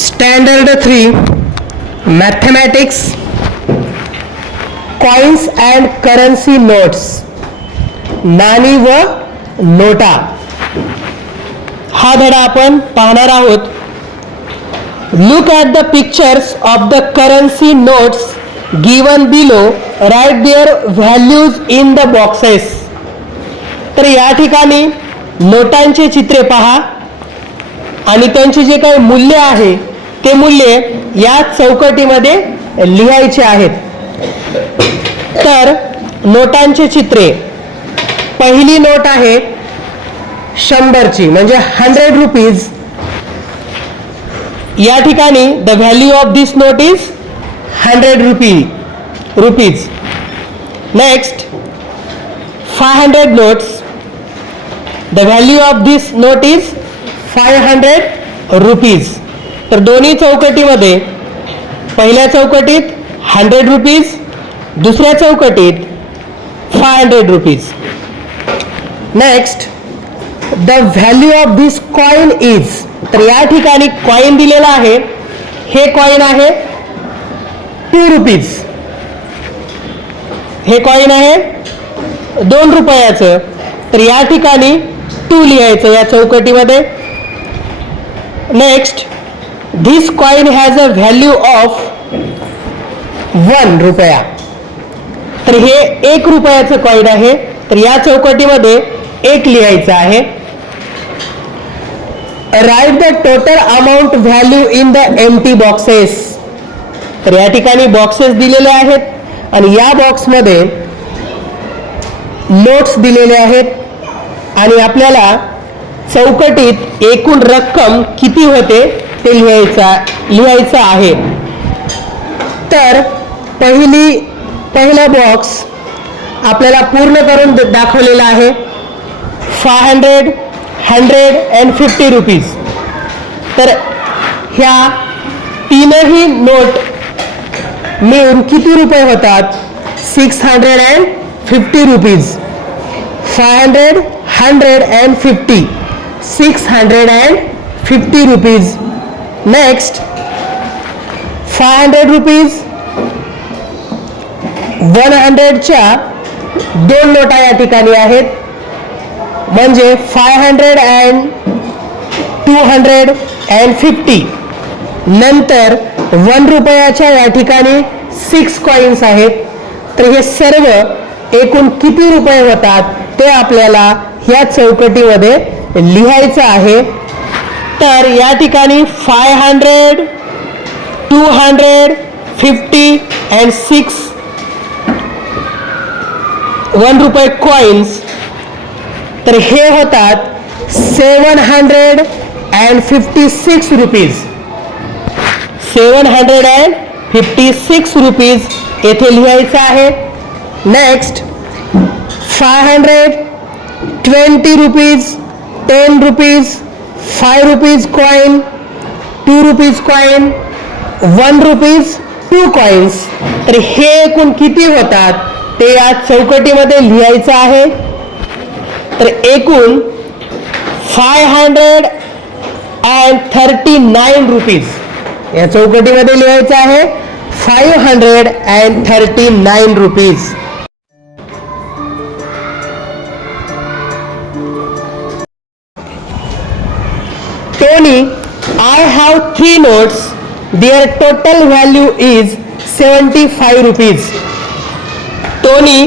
Standard three mathematics coins and currency notes नाणी व नोटा. हा धडा आपण पाहणार आहोत. Look at the pictures of the currency notes given below write their values in the boxes तर या ठिकाणी नोटांचे चित्रे पहा. आणि त्यांचे जे काही मूल्य आहे ते मूल्य या चौकटीमध्ये लिहायचे आहेत. तर नोटांचे चित्रे. पहिली नोट आहे शंभरची म्हणजे हंड्रेड रुपीज या ठिकाणी the value of this note is hundred rupee rupees next five hundred notes the value of this note is five hundred rupees तर दोन्ही चौकटीमध्ये पहिल्या चौकटीत हंड्रेड रुपीज दुसऱ्या चौकटीत five hundred rupees next the value of this coin is तर या ठिकाणी कॉइन दिलेला आहे. हे कॉइन आहे टू रुपीज हे कॉइन आहे दोन रुपयाचं. तर या ठिकाणी टू लिहायचं या चौकटीमध्ये. Next this coin has a value of one रुपया. तर हे एक रुपयाचं कॉइन आहे. तर या चौकटीमध्ये एक लिहायचं आहे. Write the total amount value in the empty boxes तर या ठिकाणी बॉक्सेस दिलेले आहेत. आणि या बॉक्समध्ये नोट्स दिलेले आहेत. आणि आपल्याला चौकटीत एकूण रक्कम किती होते ते लिहायचा लिहायचं आहे. तर पहिली पहिला बॉक्स आपल्याला पूर्ण करून द- दाखवलेला आहे. Five hundred hundred and fifty rupees तर ह्या तीनही नोट मिळून किती रुपये होतात? Six hundred and fifty rupees five hundred hundred and fifty six hundred and fifty rupees next five hundred rupees one हंड्रेडच्या दोन नोटा या ठिकाणी आहेत. म्हणजे five hundred and two hundred and fifty नंतर वन रुपयाच्या या ठिकाणी सिक्स कॉईन्स आहेत. तर हे सर्व एकूण किती रुपये होतात ते आपल्याला ह्या चौकटीमध्ये लिहायचं आहे. तर या ठिकाणी five hundred two hundred fifty and six one रुपये कॉईन्स तर हे होतात seven hundred and fifty six rupees seven hundred and fifty six rupees येथे लिहायचं आहे. Next five hundred twenty rupees ten rupees five rupees coin two rupees coin one rupees two coins तर हे एकूण किती होतात? ते या चौकटीमध्ये लिहायचं आहे. तर एकूण five hundred and thirty nine rupees या चौकटीमध्ये लिहायचं आहे. Five hundred and thirty nine rupees three notes. Their total value is 75 rupees. Tony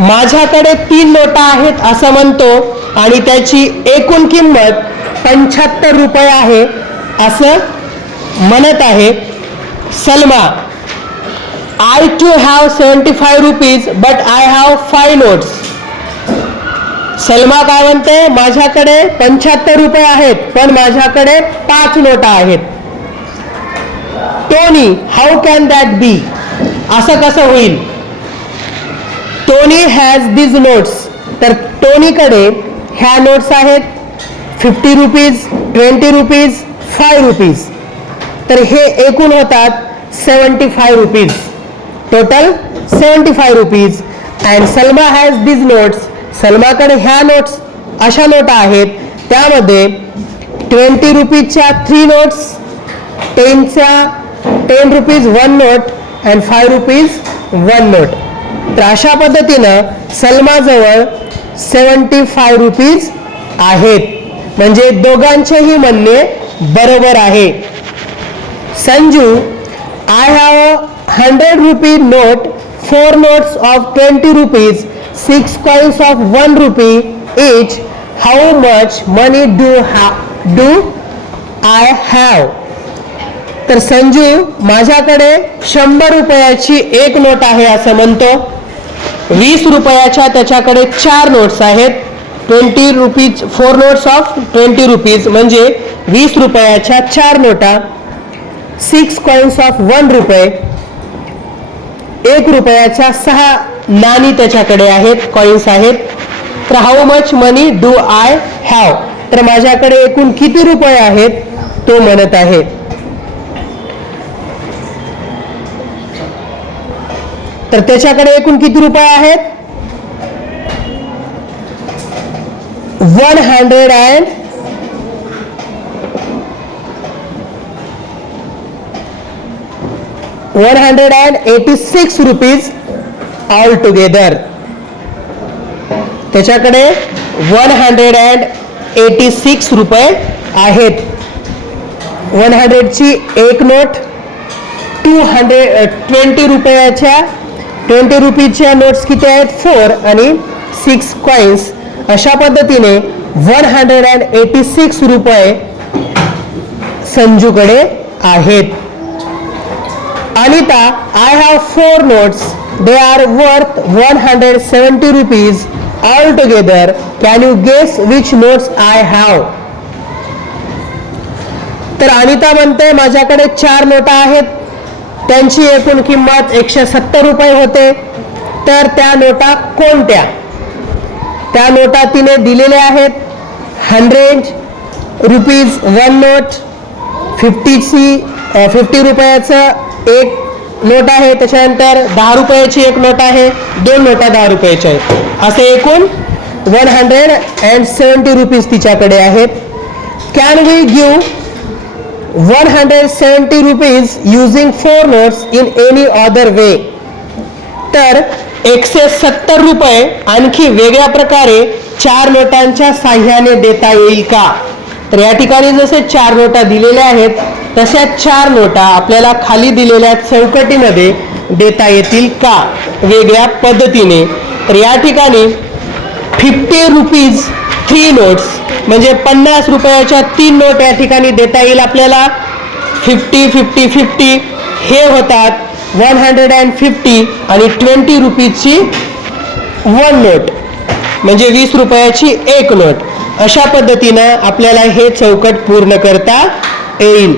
माझ्याकडे तीन नोटा आहेत असं म्हणतो आणि त्याची एकूण किंमत पंच्याहत्तर रुपये आहे असं म्हणत आहे Salma I too have seventy five rupees but I have five notes Salma काय म्हणते माझ्याकडे पंच्याहत्तर रुपये आहेत पण माझ्याकडे पाच नोटा आहेत. Tony how can that be असं कसं होईल? टोनी हॅज दीज नोट्स तर टोनीकडे ह्या नोट्स आहेत fifty rupees twenty rupees five rupees तर हे एकूण होतात seventy five rupees total seventy five rupees and Salma has these notes सलमाकडे ह्या नोट्स अशा नोटा आहेत. त्यामध्ये ट्वेंटी रुपीजच्या three notes टेनच्या ten rupees one note and five rupees one note तर अशा पद्धतीनं सलमाजवळ सेवन्टी फाय रुपीज आहेत. म्हणजे दोघांचेही म्हणणे बरोबर आहे. Sanju I have hundred rupee note four notes of twenty rupees six coins of one rupee each how much money do ha do I have तर संजू माझ्याकडे शंभर रुपयाची एक नोट आहे असं म्हणतो. वीस रुपयाच्या त्याच्याकडे चार नोट्स आहेत. Twenty rupees four notes of twenty rupees म्हणजे वीस रुपयाच्या चार नोटा. सिक्स कॉइन्स ऑफ वन रुपये एक रुपयाच्या सहा नाणी त्याच्याकडे आहेत कॉइन्स आहेत. तर how much money do I have तर माझ्याकडे एकूण किती रुपये आहेत तो म्हणत आहे. तर त्याच्याकडे एकूण किती रुपये आहेत? One hundred and one hundred and eighty six rupees all together त्याच्याकडे one hundred and eighty six रुपये आहेत. वन हंड्रेडची एक नोट टू हंड्रेड ट्वेंटी रुपयाच्या ट्वेंटी रुपीजच्या नोट्स किती आहेत? फोर आणि सिक्स कॉईन्स अशा पद्धतीने one hundred and eighty six रुपये संजूकडे आहेत. Anita I have four notes they are worth one hundred seventy rupees all together can you guess which notes I have तर अनिता म्हणते माझ्याकडे चार नोटा आहेत. त्यांची एकूण किंमत एकशे सत्तर रुपये होते. तर त्या नोटा कोणत्या? त्या नोटा तिने दिलेल्या आहेत. हंड्रेड रुपीज वन नोट फिफ्टीची फिफ्टी रुपयाचं एक नोट आहे त्याच्यानंतर दहा रुपयाची एक नोट आहे दोन नोटा दहा रुपयाच्या आहेत. असे एकूण one hundred and seventy rupees तिच्याकडे आहेत. Can we give 170 rupees using four notes in any other way तर एकशे सत्तर रुपये आणखी वेगळ्या प्रकारे चार नोटांच्या साह्याने देता येईल का? तर या ठिकाणी जसे चार नोटा दिलेल्या आहेत तशा चार नोटा आपल्याला खाली दिलेल्या चौकटीमध्ये देता येतील का? वेगळ्या पद्धतीने. तर या ठिकाणी फिफ्टी रुपीज थ्री नोट्स म्हणजे पन्नास रुपयाच्या तीन नोट या ठिकाणी देता येईल आपल्याला. फिफ्टी फिफ्टी फिफ्टी हे होतात वन हंड्रेड अँड फिफ्टी आणि ट्वेंटी रुपीजची वन नोट म्हणजे वीस रुपयाची एक नोट अशा पद्धतीनं आपल्याला हे चौकट पूर्ण करता येईल.